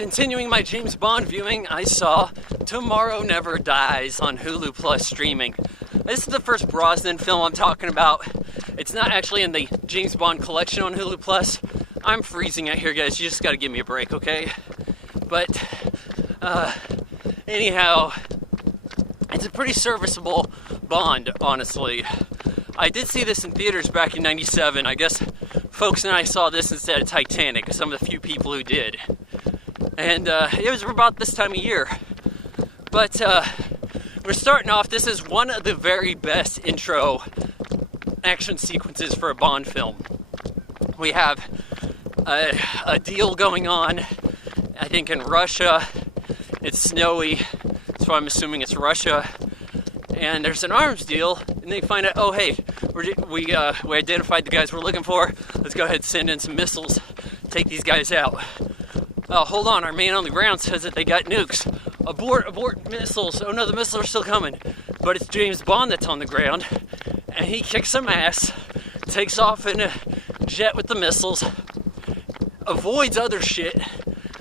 Continuing my James Bond viewing, I saw Tomorrow Never Dies on Hulu Plus streaming. This is the first Brosnan film I'm talking about. It's not actually in the James Bond collection on Hulu Plus. I'm freezing out here, guys. You just gotta give me a break, okay? But, anyhow, it's a pretty serviceable Bond, honestly. I did see this in theaters back in '97. I guess folks and I saw this instead of Titanic, some of the few people who did. And it was about this time of year. But we're starting off. This is one of the very best intro action sequences for a Bond film. We have a deal going on, I think in Russia. It's snowy, so I'm assuming it's Russia. And there's an arms deal, and they find out, oh hey, we identified the guys we're looking for. Let's go ahead and send in some missiles, take these guys out. Hold on, our man on the ground says that they got nukes. Abort missiles. Oh no, the missiles are still coming. But it's James Bond that's on the ground, and he kicks some ass, takes off in a jet with the missiles, avoids other shit.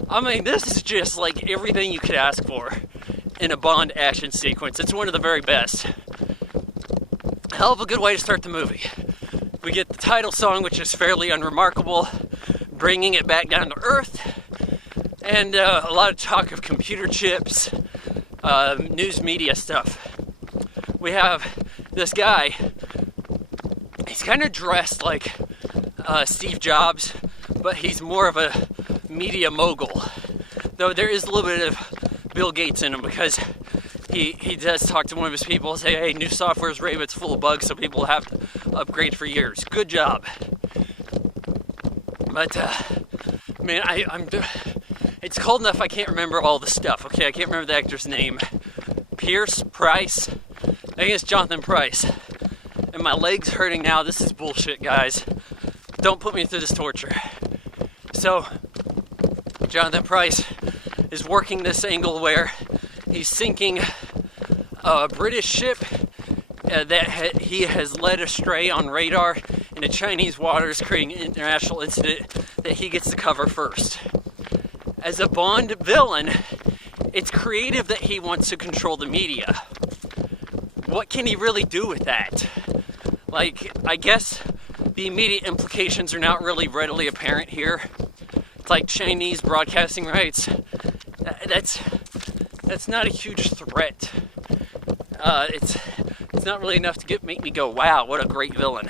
I mean, this is just like everything you could ask for in a Bond action sequence. It's one of the very best. Hell of a good way to start the movie. We get the title song, which is fairly unremarkable, bringing it back down to earth. And a lot of talk of computer chips, news media stuff. We have this guy. He's kind of dressed like Steve Jobs, but he's more of a media mogul. Though there is a little bit of Bill Gates in him, because he does talk to one of his people and say, hey, new software is ready, but it's full of bugs, so people have to upgrade for years. Good job. But, man, it's cold enough I can't remember all the stuff, okay? I can't remember the actor's name. Price? I think it's Jonathan Price. And my leg's hurting now. This is bullshit, guys. Don't put me through this torture. So, Jonathan Price is working this angle where he's sinking a British ship that he has led astray on radar in the Chinese waters, creating an international incident that he gets to cover first. As a Bond villain, it's creative that he wants to control the media. What can he really do with that? Like, I guess the immediate implications are not really readily apparent here. It's like Chinese broadcasting rights. That's not a huge threat. It's not really enough to make me go, wow, what a great villain.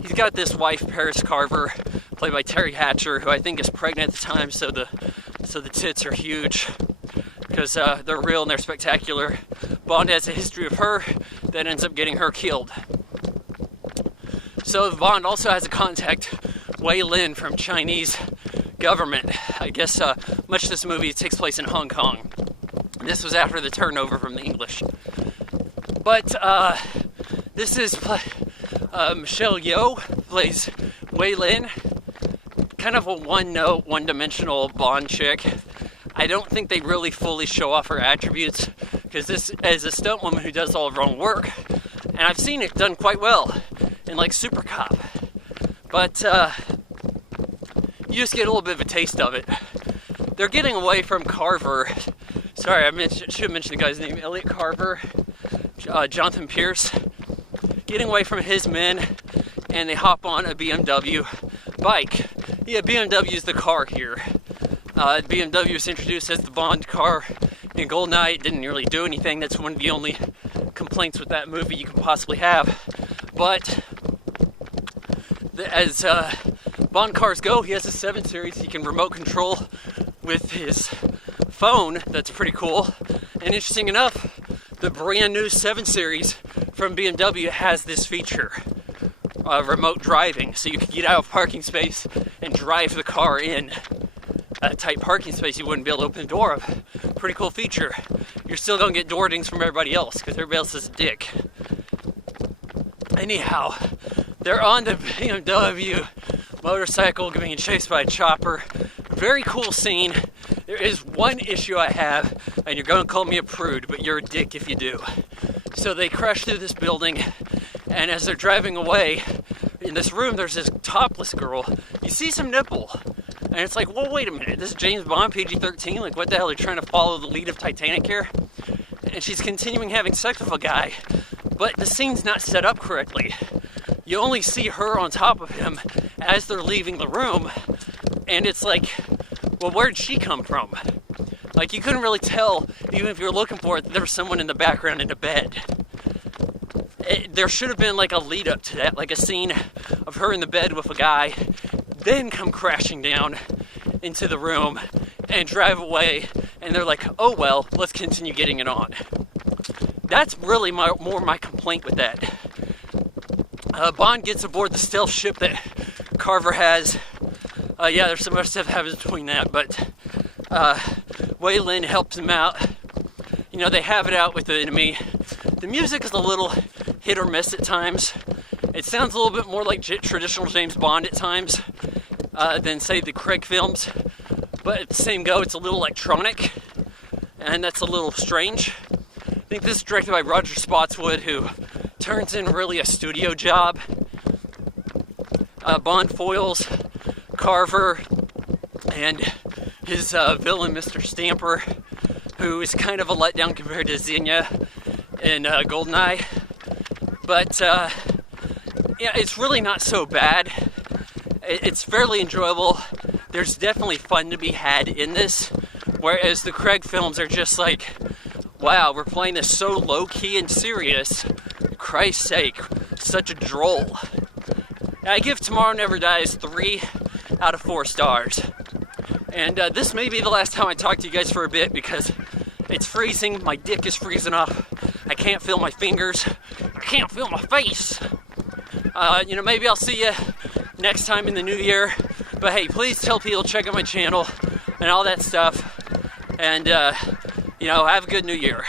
He's got this wife, Paris Carver, played by Terry Hatcher, who I think is pregnant at the time, so the tits are huge, because they're real and they're spectacular. Bond has a history of her that ends up getting her killed. So Bond also has a contact, Wei Lin, from Chinese government. I guess much of this movie takes place in Hong Kong. This was after the turnover from the English. But this is Michelle Yeoh plays Wei Lin. Kind of a one-note, one-dimensional Bond chick. I don't think they really fully show off her attributes, because this is a stunt woman who does all of her own work, and I've seen it done quite well in like Super Cop. But you just get a little bit of a taste of it. They're getting away from Carver. Sorry, should have mentioned the guy's name. Elliot Carver, Jonathan Pierce. Getting away from his men, and they hop on a BMW bike. Yeah, BMW is the car here. BMW was introduced as the Bond car in GoldenEye. It didn't really do anything. That's one of the only complaints with that movie you could possibly have. But as Bond cars go, he has a 7 Series. He can remote control with his phone. That's pretty cool. And interesting enough, the brand new 7 Series from BMW has this feature. Remote driving, so you can get out of parking space and drive the car in a tight parking space you wouldn't be able to open the door of. Pretty cool feature. You're still gonna get door dings from everybody else, because everybody else is a dick. Anyhow, they're on the BMW motorcycle being chased by a chopper. Very cool scene. There is one issue I have, and you're gonna call me a prude, but you're a dick if you do. So they crash through this building, and as they're driving away, in this room there's this topless girl. You see some nipple. And it's like, well, wait a minute, this is James Bond, PG-13, like what the hell, they're trying to follow the lead of Titanic here? And she's continuing having sex with a guy, but the scene's not set up correctly. You only see her on top of him as they're leaving the room, and it's like, well, where'd she come from? Like, you couldn't really tell, even if you were looking for it, that there was someone in the background in a bed. There should have been like a lead up to that, like a scene of her in the bed with a guy, then come crashing down into the room and drive away, and they're like, oh well, let's continue getting it on. That's really more my complaint with that. Bond gets aboard the stealth ship that Carver has. Yeah, there's some other stuff that happens between that, but Wei Lin helps him out. You know, they have it out with the enemy. The music is a little hit or miss at times. It sounds a little bit more like traditional James Bond at times than, say, the Craig films. But at the same go, it's a little electronic, and that's a little strange. I think this is directed by Roger Spotswood, who turns in really a studio job. Bond foils Carver and his villain, Mr. Stamper, who is kind of a letdown compared to Xenia in GoldenEye. But yeah, it's really not so bad. It's fairly enjoyable. There's definitely fun to be had in this, whereas the Craig films are just like, wow, we're playing this so low-key and serious. Christ's sake, such a droll. I give Tomorrow Never Dies 3 out of 4 stars. And this may be the last time I talk to you guys for a bit because it's freezing, my dick is freezing off, I can't feel my fingers, I can't feel my face. You know, maybe I'll see you next time in the new year. But hey, please tell people to check out my channel and all that stuff. And, you know, have a good new year.